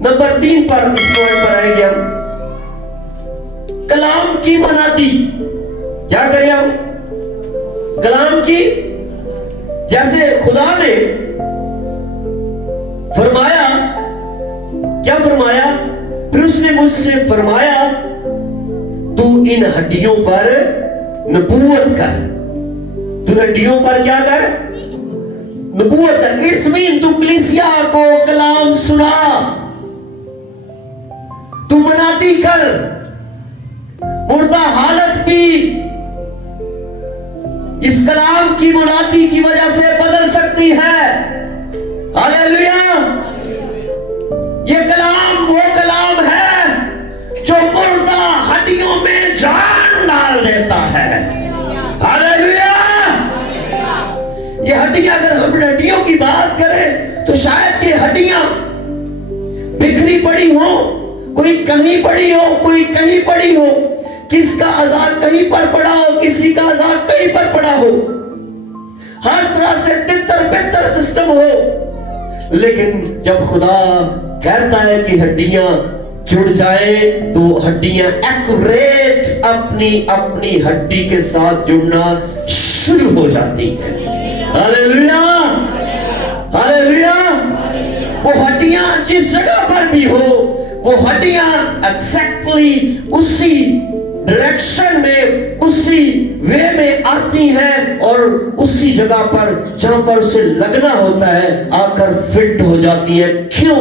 Number 3 पर इस point पर आएंगे हम, कलाम की मनाती। क्या करें हम? कलाम की, जैसे खुदा ने फरमाया, क्या फरमाया? फिर उसने मुझसे फरमाया तू इन हड्डियों पर नबूवत कर। तू हड्डियों पर क्या कर? नबूवत कर। इट्स मीन तू कलीसिया को कलाम सुना, तू मनाती कर। मुर्दा हालत भी इस कलाम की मुनादी की वजह से बदल सकती है। हालेलुया। ये कलाम वो कलाम है जो मुर्दा हड्डियों में जान डाल देता है। हालेलुया। ये हड्डियां, अगर हम हड्डियों की बात करें तो शायद ये हड्डियां बिखरी पड़ी हो, कोई कहीं पड़ी हो, कोई कहीं पड़ी हो, किसका आजाद कहीं पर पड़ा हो, किसी का आजाद कहीं पर पड़ा हो, हर तरह से तितर बितर सिस्टम हो। लेकिन जब खुदा कहता है कि हड्डियां जुड़ जाए तो हड्डियां एक्यूरेट अपनी अपनी हड्डी के साथ जुड़ना शुरू हो जाती है। Hallelujah, hallelujah. वो हड्डियां जिस जगह पर भी हो, वो हड्डियां एक्जैक्टली उसी डायरेक्शन में, उसी वे में आती हैं और उसी जगह पर जहां पर उसे लगना होता है आकर फिट हो जाती है। क्यों?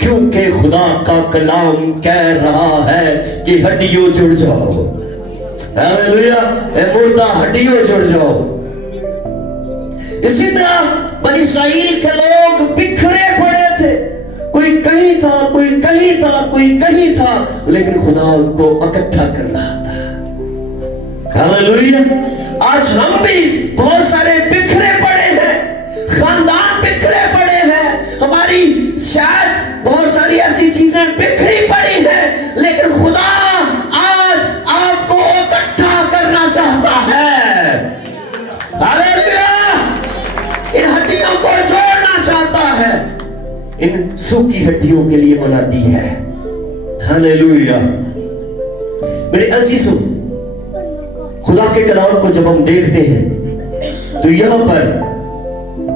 क्योंकि खुदा का कलाम कह रहा है कि हड्डियों जुड़ जाओ। हालेलुया। मुर्दा हड्डियों जुड़ जाओ। इसी तरह बनी इस्राएल के लोग बिखरे पड़े थे, कोई कहीं था, कोई कहीं था, कोई कहीं था, लेकिन खुदा उनको इकट्ठा कर रहा था। हालेलुया। आज हम भी बहुत सारे बिखरे पड़े हैं, खानदान बिखरे पड़े हैं, हमारी शायद बहुत सारी ऐसी चीजें बिखरी पड़ी हैं, लेकिन खुदा आज आपको इकट्ठा करना चाहता है। हालेलुया। इन हड्डियों को जोड़ना चाहता है, इन सूखी हड्डियों के लिए मनाती है। हालेलुया। मेरे अजीजों, खुदा के कलाम को जब हम देखते हैं तो यहां पर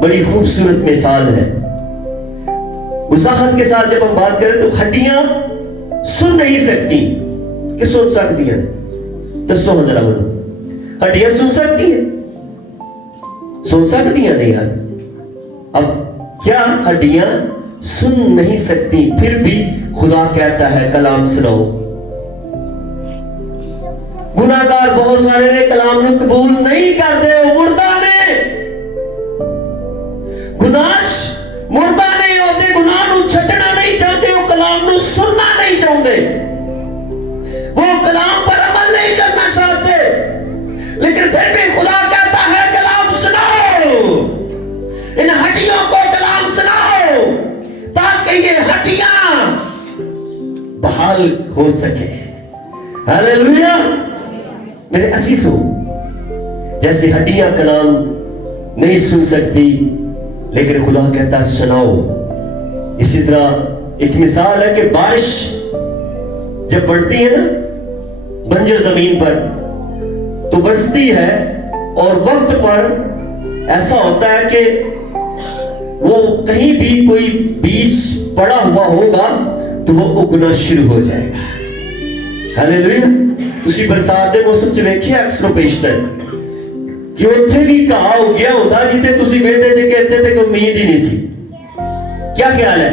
बड़ी खूबसूरत मिसाल है। वजाहत के साथ जब हम बात करें तो हड्डियां सुन नहीं सकती, कि सुन सकती हैं? दसो जरा बोलो, हड्डियां सुन सकती हैं? सुन सकती हैं नहीं यार? अब क्या हड्डियां सुन नहीं सकती, फिर भी खुदा कहता है कलाम सुनाओ। गुनाहगार बहुत सारे ने कलाम ने कबूल नहीं करते। मुर्दा ने गुनाश मुर्दा नहीं होते, गुनाह ਨੂੰ ਛੱਡਣਾ नहीं चाहते, वो कलाम ਨੂੰ सुनना नहीं चाहते, वो कलाम पर अमल नहीं करना चाहते, लेकिन फिर भी खुदा कहता है कलाम सुनाओ, इन हड्डियों को कलाम सुनाओ, ताकि ये हड्डियां बहाल हो सके। हालेलुया। मेरे अजीजों, जैसे हड्डियां कलाम नहीं सुन सकती, लेकिन खुदा कहता सुनाओ। इसी तरह एक मिसाल है कि बारिश जब पड़ती है ना बंजर जमीन पर, तो बरसती है और वक्त पर ऐसा होता है कि वो कहीं भी कोई बीज पड़ा हुआ होगा तो वो उगना शुरू हो जाएगा। हालेलुया। ਤੁਸੀਂ ਬਰਸਾਤ ਦੇ ਮੌਸਮ 'ਚ ਵੇਖਿਆ ਅਕਸਰ ਪੇਸ਼ਤਰ कि ਉੱਥੇ भी ਘਾਹ ਹੋ ਗਿਆ ਹੁੰਦਾ ਜਿੱਥੇ ਤੁਸੀਂ ਵੇਖਦੇ ਜੇ ਕਿ ਇੱਥੇ ਤੇ ਕੋਈ ਉਮੀਦ ही नहीं सी। क्या ख्याल है?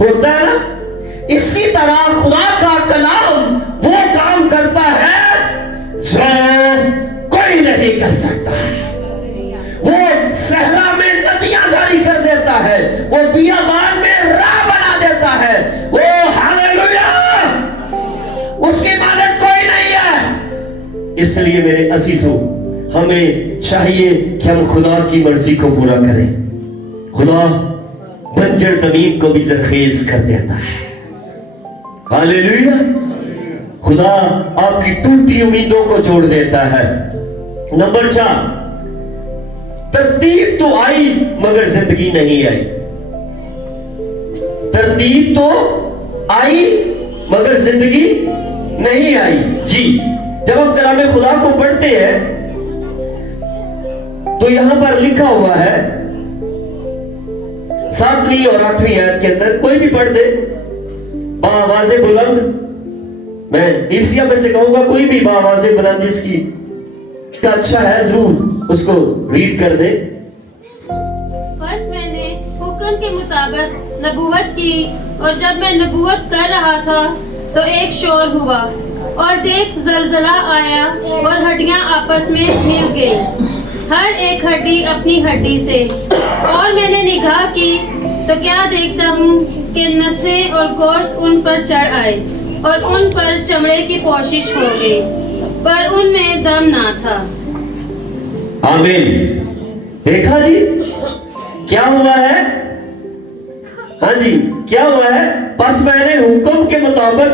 होता है ना? इसी तरह खुदा का कलाम वो काम करता है जो कोई नहीं कर सकता है। वो सहरा में नदियां जारी कर देता है, वो बियाबान में राह बना देता है। वो हालेलुया, उसकी मानद कोई नहीं है। इसलिए मेरे अजीजों, हमें चाहिए कि हम खुदा की मर्जी को पूरा करें। खुदा बंजर जमीन को भी जरखेज कर देता है। हालेलुया। खुदा आपकी टूटी उम्मीदों को जोड़ देता है। नंबर 4, तरतीब तो आई मगर जिंदगी नहीं आई। तरतीब तो आई मगर जिंदगी नहीं आई। जी, जब हम कलाम खुदा को पढ़ते हैं तो यहां पर लिखा हुआ है 7वीं और 8वीं आयत के अंदर, कोई भी पढ़ दे बाआवाज़े बुलंद। मैं एशिया में से कहूंगा कोई भी बाआवाज़े बुलंद जिसकी का अच्छा है जरूर उसको रीड कर दे। बस मैंने हुक्म के मुताबिक नबूवत की, और जब मैं नबूवत कर रहा था तो एक शोर हुआ और देख जलजला आया और हड्डियां आपस में मिल गईं, हर एक हड्डी अपनी हड्डी से। और मैंने निगाह की तो क्या देखता हूँ कि नसें और गोश्त उन पर चढ़ आए और उन पर चमड़े की पोशिश हो गई, पर उनमें दम ना था। आमीन। देखा जी क्या हुआ है? हाँ जी, क्या हुआ है? बस मैंने हुक्म के मुताबिक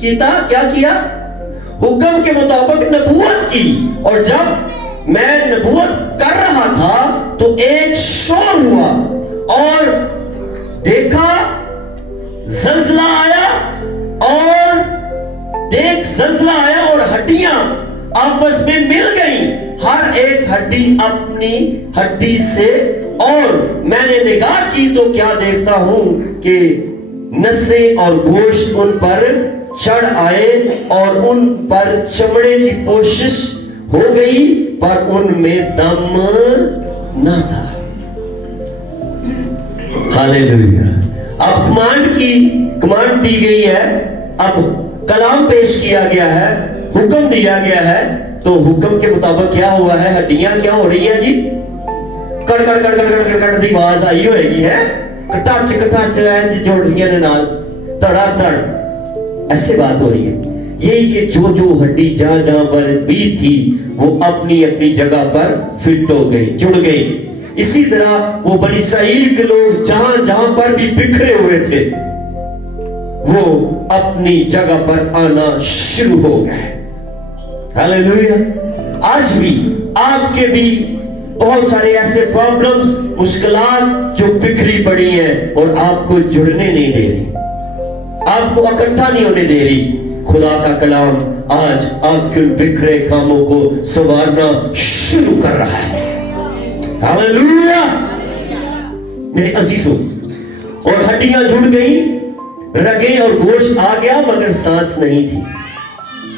क्या किया? हुक्म के मुताबिक नबूवत की, और जब मैं नबूवत कर रहा था तो एक शोर हुआ और देखा जलजला आया, और देख जलजला आया और हड्डियां आपस में मिल गई, हर एक हड्डी अपनी हड्डी से। और मैंने निगाह की तो क्या देखता हूं कि नसें और गोश्त उन पर चढ़ आए और उन पर चमड़े की पोशिश हो गई, पर उनमें दम ना था। हालेलुया। अब कमांड दी गई है, अब कलाम पेश किया गया है, हुक्म दिया गया है, तो हुक्म के मुताबिक क्या हुआ है? हड्डियां क्या हो रही है जी? कड़ कड़ कड़ कड़ कड़ कड़ दी आवाज आई होगी है, कटाच इंज जोड़ रही है नाल, धड़ा धड़, ऐसे बात हो रही है। यही कि जो हड्डी जहां जहां पर भी थी वो अपनी अपनी जगह पर फिट हो गई, जुड़ गई। इसी तरह वो बनी इसराइल के लोग जहां जहां पर भी बिखरे हुए थे वो अपनी जगह पर आना शुरू हो गए। हालेलुया। आज भी आपके भी बहुत सारे ऐसे प्रॉब्लम्स, मुश्किलात जो बिखरी पड़ी हैं और आपको जुड़ने नहीं दे रही, आपको इकट्ठा नहीं होने दे रही। खुदा का कलाम आज आपके उन बिखरे कामों को संवारना शुरू कर रहा है। हालेलुया। मेरे अजीजों, और हड्डियां जुड़ गई, रगे और गोश्त आ गया, मगर सांस नहीं थी।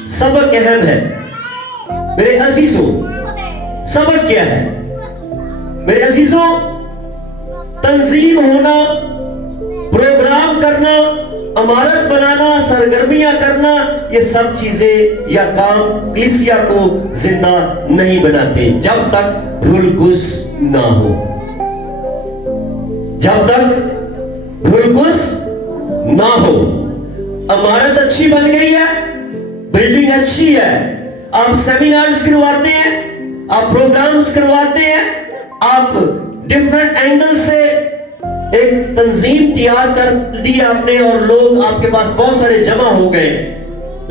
सबक अहम है मेरे अजीजों। सबक क्या है मेरे अजीजों? तंजीम होना, प्रोग्राम करना, इमारत बनाना, सरगर्मियां करना, ये सब चीजें या काम कलीसिया को जिंदा नहीं बनाते जब तक रुलकुस ना हो। जब तक रुलकुस ना हो। इमारत अच्छी बन गई है, बिल्डिंग अच्छी है, आप सेमिनार्स करवाते हैं, आप प्रोग्राम्स करवाते हैं, आप डिफरेंट एंगल से एक तंजीम तैयार कर दी आपने और लोग आपके पास बहुत सारे जमा हो गए,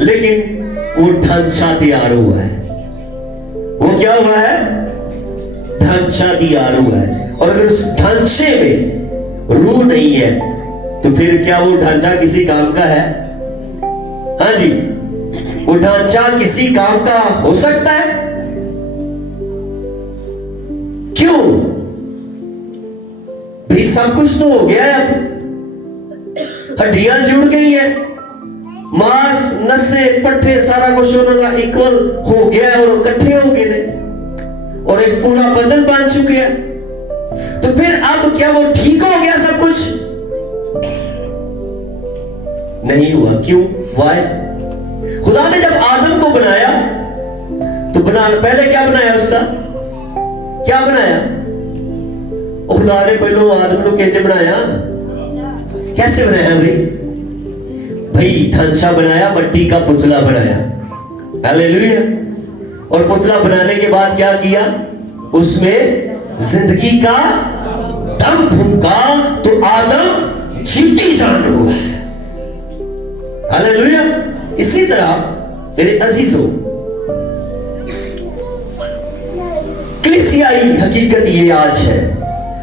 लेकिन वो ढांचा तैयार हुआ है। वो क्या हुआ है? ढांचा तैयार हुआ है। और अगर उस ढांचे में रूह नहीं है तो फिर क्या वो ढांचा किसी काम का है? हाँ जी, वो ढांचा किसी काम का हो सकता है? क्यों? भाई सब कुछ तो हो गया है, अब हड्डियां जुड़ गई है, मांस, नसें, पट्टे, सारा कुछ उनका इक्वल हो गया है और इकट्ठे हो गए ने और एक पूरा बदन बन चुके हैं। तो फिर अब क्या वो ठीक हो गया सब कुछ? नहीं हुआ। क्यों? वाई? खुदा ने जब आदम को बनाया तो पहले क्या बनाया? उसका क्या बनाया? खुदा ने पहले आदम को कैसे बनाया? कैसे बनाया भाई? ढांचा बनाया, मट्टी का पुतला बनाया। हालेलुया। और पुतला बनाने के बाद क्या किया? उसमें जिंदगी का दम फूंका तो आदम जीती जान हुआ है। हालेलुया। इसी तरह मेरे अजीजों, कलीसियाई हकीकत ये आज है।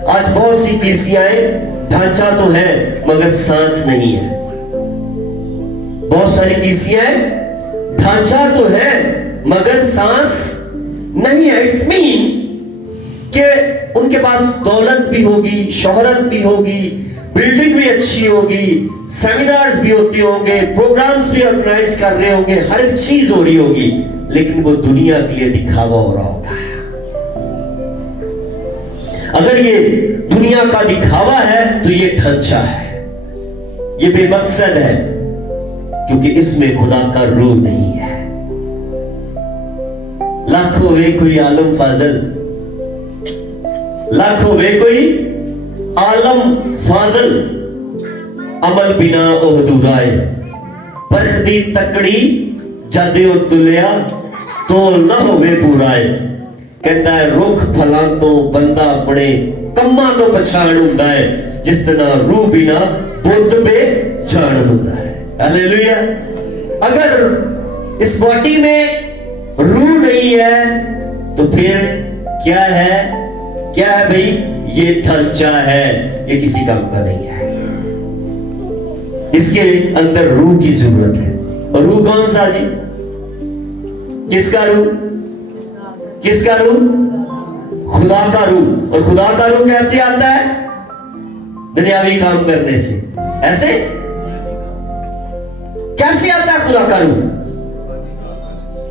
आज बहुत सी कलीसियाएं ढांचा तो है मगर सांस नहीं है। بہت ساری کلیسیاں ہیں، ڈھانچہ تو ہے مگر سانس نہیں ہے. اٹس مین کہ ان کے پاس دولت بھی ہوگی، شہرت بھی ہوگی، بلڈنگ بھی اچھی ہوگی، سیمینارز بھی ہوتے ہوں گے، پروگرامز بھی آرگنائز کر رہے ہوں گے، ہر ایک چیز ہو رہی ہوگی، لیکن وہ دنیا کے لیے دکھاوا ہو رہا ہوگا. اگر یہ دنیا کا دکھاوا ہے تو یہ ڈھانچہ ہے، یہ بے مقصد ہے، کیونکہ اس میں خدا کا روح نہیں ہے. لاکھوں وے کوئی عالم فاضل، لاکھوں وے کوئی عالم فاضل، عمل بنا اہدورائے، پرخدی تکڑی جدے و تلیا تو نہ ہوئے پورائے. کہتا ہے رکھ پھلاں تو بندہ اپنے کماں تو پچھان ہوندا ہے، جس طرح روح بنا بدھ بے جان ہوندا ہے. ہلیلویا. اگر اس باڈی میں روح نہیں ہے تو پھر کیا ہے؟ کیا ہے بھئی؟ یہ ڈھانچہ ہے، یہ کسی کام کا نہیں ہے. اس کے اندر روح کی ضرورت ہے. اور روح کون سا جی؟ کس کا روح؟ کس کا روح؟ خدا کا روح. اور خدا کا روح کیسے آتا ہے؟ دنیاوی کام کرنے سے. ایسے کیسے آتا ہے خدا کا روح؟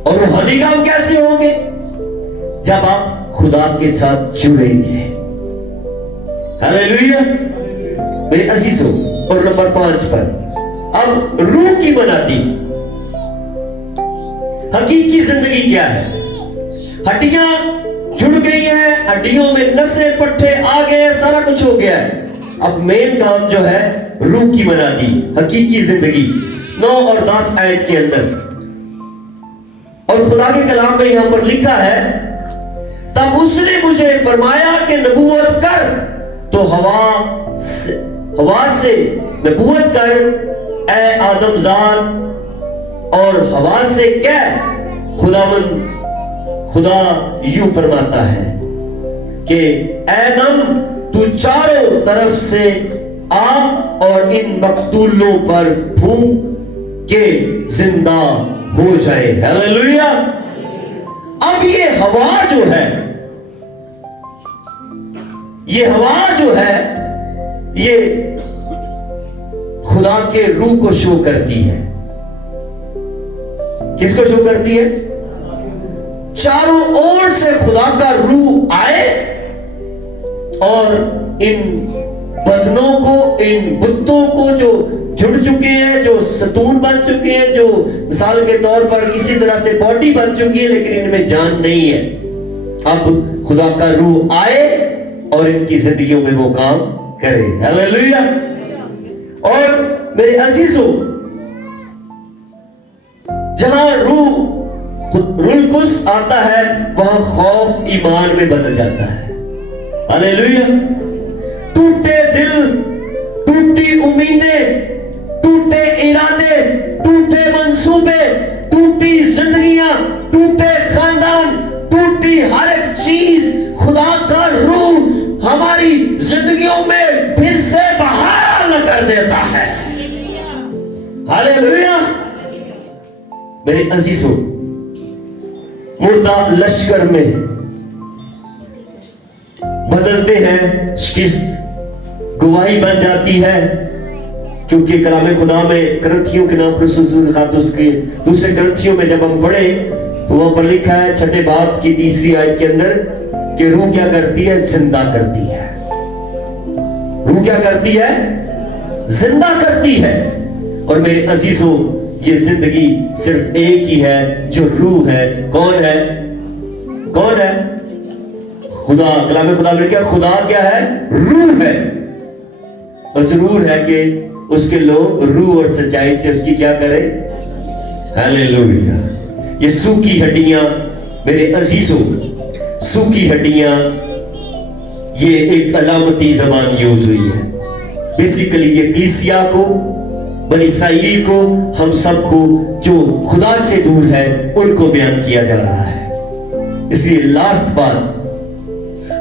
اور روحانی کام کیسے ہوں گے؟ جب آپ خدا کے ساتھ جڑیں گے. ہلیلویا. میرے عزیزوں، اور نمبر 5 پر اب روح کی بناتی حقیقی زندگی کیا ہے؟ ہڈیاں جڑ گئی ہیں، ہڈیوں میں نسیں پٹھے آ گئے، سارا کچھ ہو گیا ہے. اب مین کام جو ہے روح کی بناتی حقیقی زندگی. 9 اور 10 آیت کے اندر اور خدا کے کلام میں یہاں پر لکھا ہے، تب اس نے مجھے فرمایا کہ نبوت کر، تو ہوا سے نبوت کر اے آدم زاد، اور ہوا سے کہہ خدا یوں فرماتا ہے کہ اے آدم تو چاروں طرف سے آ اور ان مقتولوں پر پھونک کے زندہ ہو جائے. ہلیلویا. اب یہ ہوا جو ہے، یہ ہوا جو ہے، یہ خدا کے روح کو شو کرتی ہے. کس کو شو کرتی ہے؟ چاروں اور سے خدا کا روح آئے اور ان بدنوں کو، ان بتوں کو جو جڑ چکے ہیں، جو ستون بن چکے ہیں، جو مثال کے طور پر کسی طرح سے باڈی بن چکی ہے لیکن ان میں جان نہیں ہے، اب خدا کا روح آئے اور ان کی زندگیوں میں وہ کام کرے. ہلیلویا. اور میرے عزیزوں، جہاں روح القدس آتا ہے وہاں خوف ایمان میں بدل جاتا ہے. ہلیلویا. ٹوٹے دل، ٹوٹی امیدیں، ٹوٹے ارادے، ٹوٹے منصوبے، ٹوٹی زندگیاں، ٹوٹے خاندان، ٹوٹی ہر ایک چیز، خدا کا روح ہماری زندگیوں میں پھر سے بحال کر دیتا ہے. ہلیلویا. میرے عزیزوں، مردہ لشکر میں بدلتے ہیں، شکست گواہی بن جاتی ہے. کیونکہ کلام خدا میں کرنتھیوں کے نام پر اس کے دوسرے کرنتھیوں میں جب ہم پڑھے تو وہاں پر لکھا ہے 6 باب کی 3 آیت کے اندر کہ روح کیا کرتی ہے؟ زندہ کرتی ہے. روح کیا کرتی ہے؟ زندہ کرتی ہے. اور میرے عزیزوں، یہ زندگی صرف ایک ہی ہے جو روح ہے. کون ہے؟ کون ہے؟ خدا. کلام خدا میں کیا؟ خدا کیا ہے؟ روح ہے. اور ضرور ہے کہ اس کے لوگ روح اور سچائی سے اس کی کیا کریں؟ ہلیلویا. یہ سوکھی ہڈیاں میرے عزیزوں، سوکھی ہڈیاں، یہ ایک علامتی زبان یوز ہوئی ہے. بیسیکلی یہ کلیسیا کو، بنی اسرائیل کو، ہم سب کو جو خدا سے دور ہے ان کو بیان کیا جا رہا ہے. اس لیے لاسٹ بات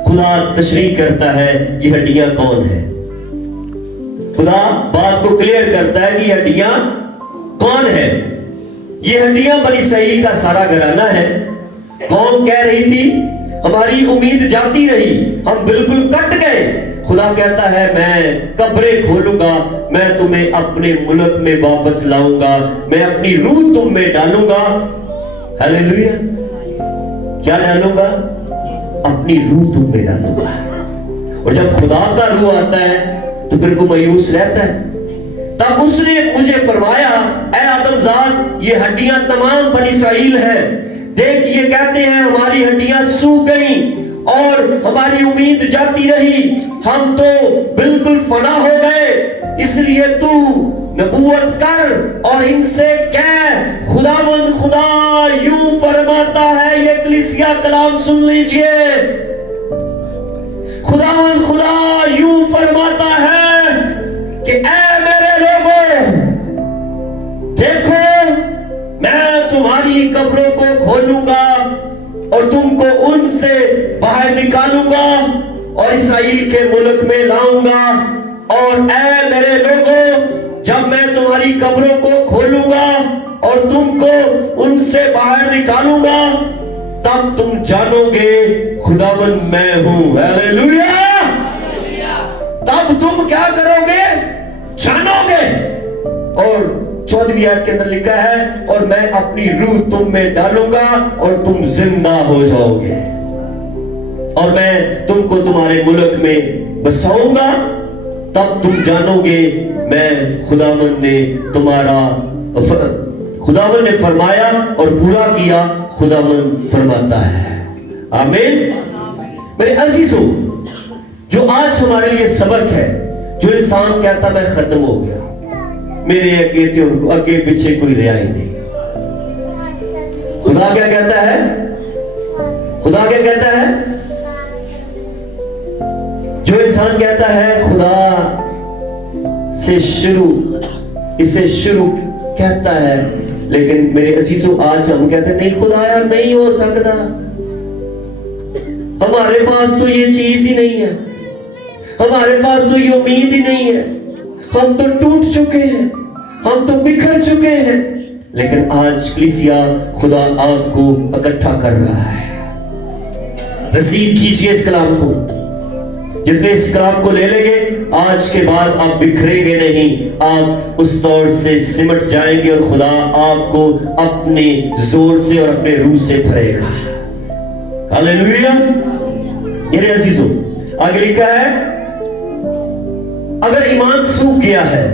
خدا تشریح کرتا ہے یہ ہڈیاں کون ہیں. خدا بات کو کلیئر کرتا ہے کہ یہ ہڈیاں कौन है? ये हड्डियां बनी इसराइल का सारा घराना है। कौन कह रही थी हमारी उम्मीद जाती रही, हम बिल्कुल कट गए। खुदा कहता है मैं कब्रें खोलूंगा, मैं तुम्हें अपने मुल्क में वापस लाऊंगा, मैं अपनी रूह तुम में डालूंगा। हालेलुया। क्या डालूंगा? अपनी रूह तुम में डालूंगा। और जब खुदा का रूह आता है तो फिर को मायूस रहता है। तब उसने मुझे फरमाया, ऐ आदमजाद, ये हड्डियां तमाम बनी इसराइल है। देख ये कहते हैं हमारी हड्डियां सूख गई और हमारी उम्मीद जाती रही, हम तो बिल्कुल फना हो गए। इसलिए तू नबूवत कर और इनसे कह, खुदावंद खुदा यूं फरमाता है। ये कलीसिया कलाम सुन लीजिए। खुदावंद खुदा यूं फरमाता है कि ऐ मेरे लोगों, देखो मैं तुम्हारी कब्रों को खोलूंगा और तुमको उनसे बाहर निकालूंगा और इसराइल के मुल्क में लाऊंगा। और ऐ मेरे लोगों, जब मैं तुम्हारी कब्रों को खोलूंगा और तुमको उनसे बाहर निकालूंगा, तब तुम जानोगे खुदावंद मैं हूं। हालेलुया। तब तुम क्या करोगे? जानोगे। और 14वीं आयत के अंदर लिखा है, और मैं अपनी रूह तुम में डालूंगा और तुम जिंदा हो जाओगे और मैं तुमको तुम्हारे मुल्क में बसाऊंगा। तब तुम जानोगे मैं खुदावंद ने खुदावंद ने फरमाया और पूरा किया, खुदावंद फरमाता है। आमीन। मेरे अजीजों, जो आज हमारे लिए सबक है, जो इंसान कहता मैं खत्म हो गया, मेरे आगे थे उनको आगे पीछे कोई रियाई नहीं। खुदा क्या कहता है? खुदा क्या कहता है? जो इंसान कहता है खुदा से शुरू, इसे शुरू कहता है, लेकिन मेरे अजीजों आज हम कहते हैं नहीं खुदा यार नहीं हो सकता, हमारे पास तो ये चीज ही नहीं है, हमारे पास तो ये उम्मीद ही नहीं है, हम तो टूट चुके हैं, हम तो बिखर चुके हैं। लेकिन आज कलीसिया खुदा आपको इकट्ठा कर रहा है। रसीद कीजिए इस कलाम को। जितने इस कलाम को ले लेंगे, आज के बाद आप बिखरेंगे नहीं, आप उस दौर से सिमट जाएंगे और खुदा आपको अपने जोर से और अपने रूह से भरेगा। हालेलुया। मेरे अजीजों, आगे लिखा है अगर ईमान सूख गया है,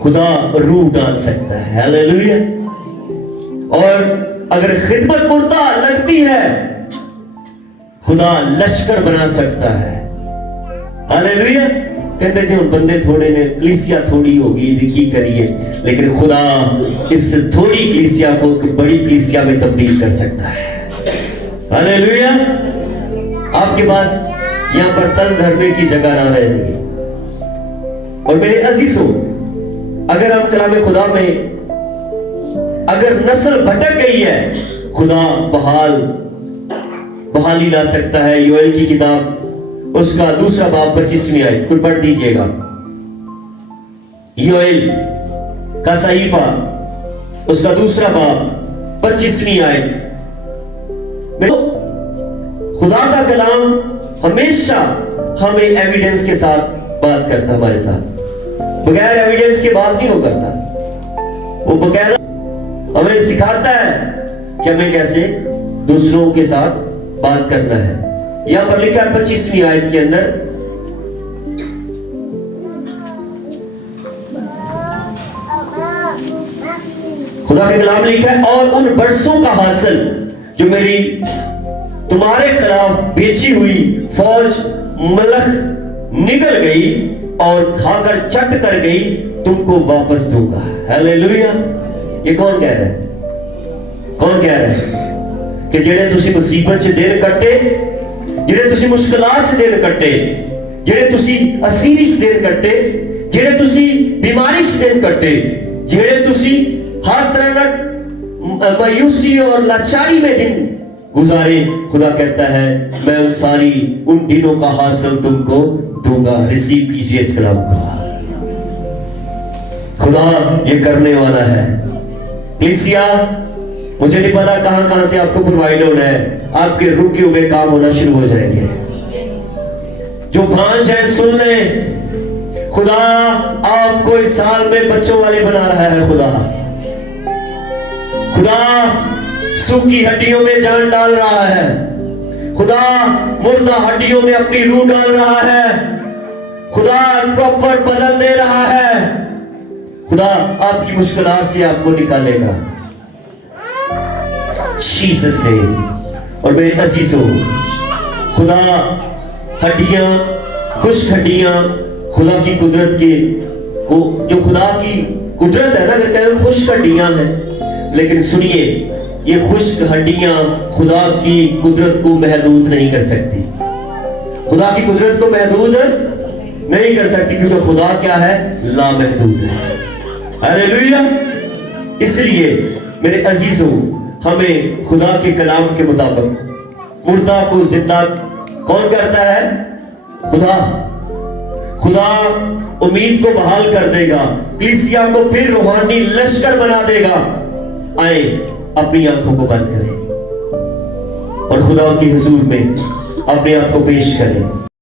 खुदा रूह डाल सकता है। हालेलुया। और अगर खिदमत मुर्दा लगती है, खुदा लश्कर बना सकता है। हालेलुया। कहते जी हम बंदे थोड़े ने, कलीसिया थोड़ी होगी जी की करिए, लेकिन खुदा इस थोड़ी कलीसिया को बड़ी कलीसिया में तब्दील कर सकता है। हालेलुया। आपके पास यहां पर तन धरने की जगह ना रहेगी। और मेरे अजीजों, अगर हम कलाम खुदा में अगर नस्ल भटक गई है, खुदा बहाली ला सकता है। योएल की किताब उसका 2 बाब 25वीं आयत कोई पढ़ दीजिएगा। योएल का सहीफा उसका 2 बाब 25वीं आयत। खुदा का कलाम हमेशा हमें एविडेंस के साथ बात करता है, हमारे साथ बगैर एविडेंस के बात नहीं हो करता। वो बगैर हमें सिखाता है कि हमें कैसे दूसरों के साथ बात करना है। यहां पर लिखा है 25वीं आयत के अंदर, खुदा के कलाम लिखा है, और उन बरसों का हासिल जो मेरी तुम्हारे खिलाफ बेची हुई फौज मलख निकल गई और खाकर चट कर गई, तुमको वापस दूंगा। हालेलुया। ये कौन कह रहा है? कौन कह रहा है कि जेड़े तुसी मुसीबत च दिन कट्टे, जेड़े तुसी मुश्किलात च दिन कट्टे, जेड़े तुसी असीरी च दिन कट्टे, जेड़े तुसी बीमारी च दिन कट्टे, जेड़े तुसी हर तरह का मायूसी और लाचारी में दिन गुजारे, खुदा कहता है मैं उन दिनों का हासिल तुमको दूंगा। रिसीव कीजिए इस कलाम को। خدا یہ کرنے والا ہے. کلیسیا مجھے نہیں پتا کہاں کہاں سے آپ کو پرووائڈ ہونا ہے. آپ کے رکے ہوئے کام ہونا شروع ہو جائیں گے. جو بھانج ہے سن لیں, خدا آپ کو اس سال میں بچوں والے بنا رہا ہے. خدا سوکھی ہڈیوں میں جان ڈال رہا ہے. خدا مردہ ہڈیوں میں اپنی روح ڈال رہا ہے. خدا پراپر بدن دے رہا ہے. خدا آپ کی مشکلات سے آپ کو نکالے گا جیسس نے. اور میرے عزیزوں, خدا ہڈیاں, خشک ہڈیاں خدا کی قدرت کے کو, جو خدا کی قدرت ہے نا, اگر کہیں خشک ہڈیاں ہیں, لیکن سنیے یہ خشک ہڈیاں خدا کی قدرت کو محدود نہیں کر سکتی. خدا کی قدرت کو محدود نہیں کر سکتی, کیونکہ خدا کیا ہے؟ لامحدود ہے. ہاللیلویا. اس لیے میرے عزیزوں, ہمیں خدا کے کلام کے مطابق مردہ کو زندہ کون کرتا ہے؟ خدا. خدا امید کو بحال کر دے گا, کلیسیا کو پھر روحانی لشکر بنا دے گا. آئیں اپنی آنکھوں کو بند کریں اور خدا کی حضور میں اپنے آپ کو پیش کریں.